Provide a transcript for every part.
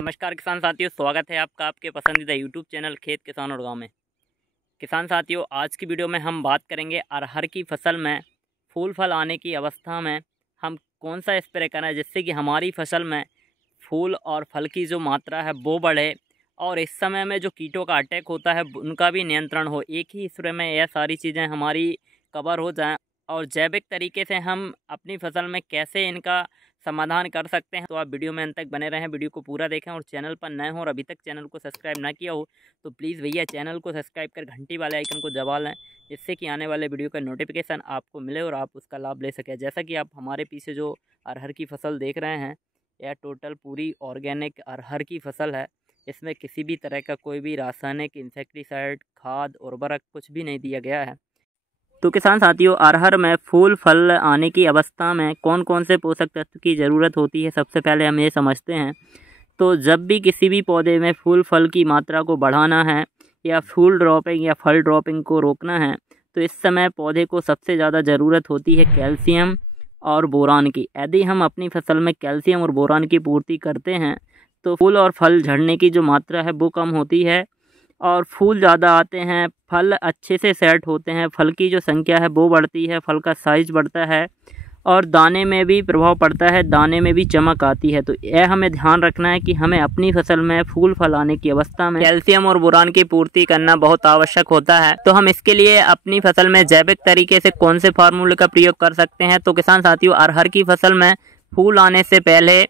नमस्कार किसान साथियों, स्वागत है आपका आपके पसंदीदा यूट्यूब चैनल खेत किसान और गांव में। किसान साथियों, आज की वीडियो में हम बात करेंगे अरहर की फसल में फूल फल आने की अवस्था में हम कौन सा स्प्रे करें जिससे कि हमारी फसल में फूल और फल की जो मात्रा है वो बढ़े और इस समय में जो कीटों का अटैक होता है उनका भी नियंत्रण हो। एक ही स्प्रे में यह सारी चीज़ें हमारी कवर हो जाएं और जैविक तरीके से हम अपनी फसल में कैसे इनका समाधान कर सकते हैं। तो आप वीडियो में अंत तक बने रहें, वीडियो को पूरा देखें और चैनल पर नए हों और अभी तक चैनल को सब्सक्राइब ना किया हो तो प्लीज़ भैया चैनल को सब्सक्राइब कर घंटी वाले आइकन को दबा लें, जिससे कि आने वाले वीडियो का नोटिफिकेशन आपको मिले और आप उसका लाभ ले सकें। जैसा कि आप हमारे पीछे जो अरहर की फसल देख रहे हैं, यह टोटल पूरी ऑर्गेनिक अरहर की फसल है। इसमें किसी भी तरह का कोई भी रासायनिक इंसेक्टिसाइड, खाद, उर्वरक कुछ भी नहीं दिया गया है। तो किसान साथियों, अरहर में फूल फल आने की अवस्था में कौन कौन से पोषक तत्व की ज़रूरत होती है, सबसे पहले हम ये समझते हैं। तो जब भी किसी भी पौधे में फूल फल की मात्रा को बढ़ाना है या फूल ड्रॉपिंग या फल ड्रॉपिंग को रोकना है तो इस समय पौधे को सबसे ज़्यादा ज़रूरत होती है कैल्शियम और बोरान की। यदि हम अपनी फसल में कैल्शियम और बोरान की पूर्ति करते हैं तो फूल और फल झड़ने की जो मात्रा है वो कम होती है और फूल ज़्यादा आते हैं, फल अच्छे से सेट होते हैं, फल की जो संख्या है वो बढ़ती है, फल का साइज़ बढ़ता है और दाने में भी प्रभाव पड़ता है, दाने में भी चमक आती है। तो यह हमें ध्यान रखना है कि हमें अपनी फसल में फूल फल आने की अवस्था में कैल्शियम और बोरान की पूर्ति करना बहुत आवश्यक होता है। तो हम इसके लिए अपनी फसल में जैविक तरीके से कौन से फार्मूले का प्रयोग कर सकते हैं। तो किसान साथियों, अरहर की फसल में फूल आने से पहले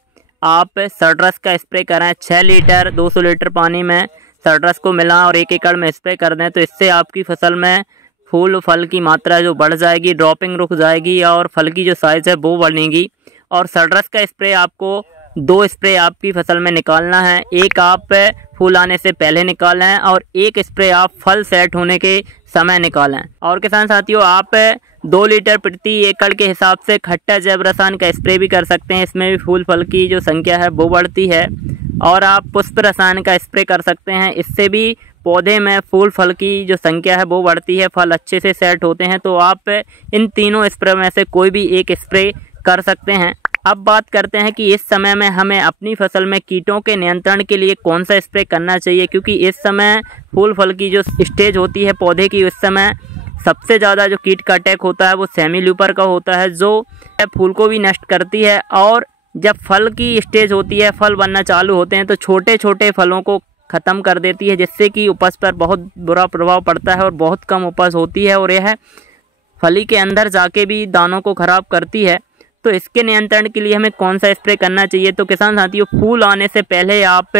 आप सरड्रस का स्प्रे करें। 6 लीटर 200 लीटर पानी में सरड्रस को मिला और 1 एकड़ में स्प्रे कर दें तो इससे आपकी फसल में फूल फल की मात्रा जो बढ़ जाएगी, ड्रॉपिंग रुक जाएगी और फल की जो साइज़ है वो बढ़ेगी। और सरड्रस का स्प्रे आपको 2 स्प्रे आपकी फसल में निकालना है। एक आप फूल आने से पहले निकालें और एक स्प्रे आप फल सेट होने के समय निकालें। और किसान साथियों, आप 2 लीटर प्रति एकड़ के हिसाब से खट्टा जैव रसायन का स्प्रे भी कर सकते हैं। इसमें भी फूल फल की जो संख्या है वो बढ़ती है। और आप पुष्प रसायन का स्प्रे कर सकते हैं, इससे भी पौधे में फूल फल की जो संख्या है वो बढ़ती है, फल अच्छे से सेट होते हैं। तो आप इन तीनों स्प्रे में से कोई भी एक स्प्रे कर सकते हैं। अब बात करते हैं कि इस समय में हमें अपनी फसल में कीटों के नियंत्रण के लिए कौन सा स्प्रे करना चाहिए, क्योंकि इस समय फूल फल की जो स्टेज होती है पौधे की, उस समय सबसे ज़्यादा जो कीट का अटैक होता है वो सेमी लूपर का होता है, जो फूल को भी नष्ट करती है। और जब फल की स्टेज होती है, फल बनना चालू होते हैं तो छोटे छोटे फलों को ख़त्म कर देती है, जिससे कि उपज पर बहुत बुरा प्रभाव पड़ता है और बहुत कम उपज होती है और यह फली के अंदर जाके भी दानों को ख़राब करती है। तो इसके नियंत्रण के लिए हमें कौन सा स्प्रे करना चाहिए। तो किसान साथियों, फूल आने से पहले आप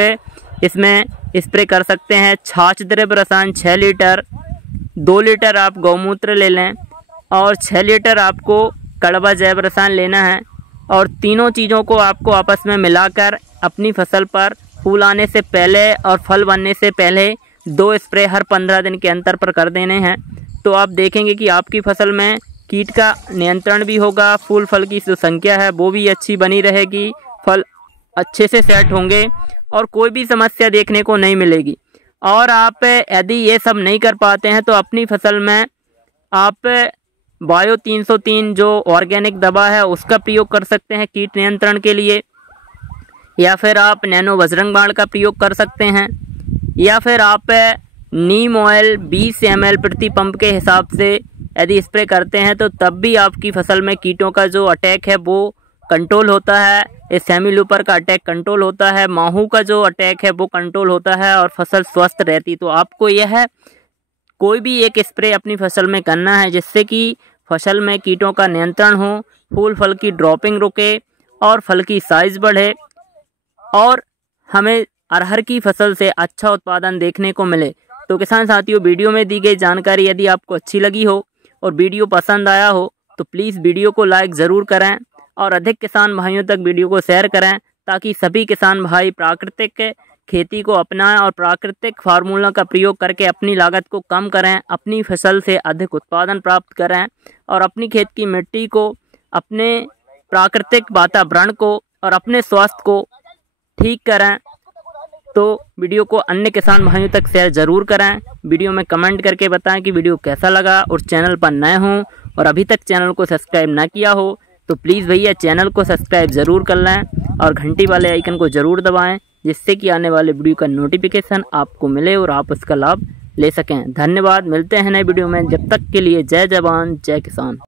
इसमें स्प्रे कर सकते हैं छाछ द्रव्य रसायन 6 लीटर, 2 लीटर आप गौमूत्र ले लें और 6 लीटर आपको कड़वा जैव रसायन लेना है। और तीनों चीज़ों को आपको आपस में मिलाकर अपनी फसल पर फूल आने से पहले और फल बनने से पहले 2 स्प्रे हर 15 दिन के अंतर पर कर देने हैं। तो आप देखेंगे कि आपकी फसल में कीट का नियंत्रण भी होगा, फूल फल की जो संख्या है वो भी अच्छी बनी रहेगी, फल अच्छे से सेट होंगे और कोई भी समस्या देखने को नहीं मिलेगी। और आप यदि ये सब नहीं कर पाते हैं तो अपनी फसल में आप बायो 303 जो ऑर्गेनिक दवा है उसका प्रयोग कर सकते हैं कीट नियंत्रण के लिए, या फिर आप नैनो बजरंग बाण का प्रयोग कर सकते हैं, या फिर आप नीम ऑयल 20 ml प्रति पंप के हिसाब से यदि स्प्रे करते हैं तो तब भी आपकी फसल में कीटों का जो अटैक है वो कंट्रोल होता है, इस सेमी लूपर का अटैक कंट्रोल होता है, माहू का जो अटैक है वो कंट्रोल होता है और फसल स्वस्थ रहती। तो आपको यह कोई भी एक स्प्रे अपनी फसल में करना है जिससे कि फसल में कीटों का नियंत्रण हो, फूल फल की ड्रॉपिंग रुके और फल की साइज़ बढ़े और हमें अरहर की फसल से अच्छा उत्पादन देखने को मिले। तो किसान साथियों, वीडियो में दी गई जानकारी यदि आपको अच्छी लगी हो और वीडियो पसंद आया हो तो प्लीज़ वीडियो को लाइक ज़रूर करें और अधिक किसान भाइयों तक वीडियो को शेयर करें, ताकि सभी किसान भाई प्राकृतिक खेती को अपनाएं और प्राकृतिक फार्मूला का प्रयोग करके अपनी लागत को कम करें, अपनी फसल से अधिक उत्पादन प्राप्त करें और अपनी खेत की मिट्टी को, अपने प्राकृतिक वातावरण को और अपने स्वास्थ्य को ठीक करें। तो वीडियो को अन्य किसान भाइयों तक शेयर ज़रूर करें। वीडियो में कमेंट करके बताएं कि वीडियो कैसा लगा और चैनल पर नए हों और अभी तक चैनल को सब्सक्राइब ना किया हो तो प्लीज़ भैया चैनल को सब्सक्राइब ज़रूर कर लें और घंटी वाले आइकन को ज़रूर दबाएं, जिससे कि आने वाले वीडियो का नोटिफिकेशन आपको मिले और आप उसका लाभ ले सकें। धन्यवाद, मिलते हैं नए वीडियो में। जब तक के लिए जय जवान जय किसान।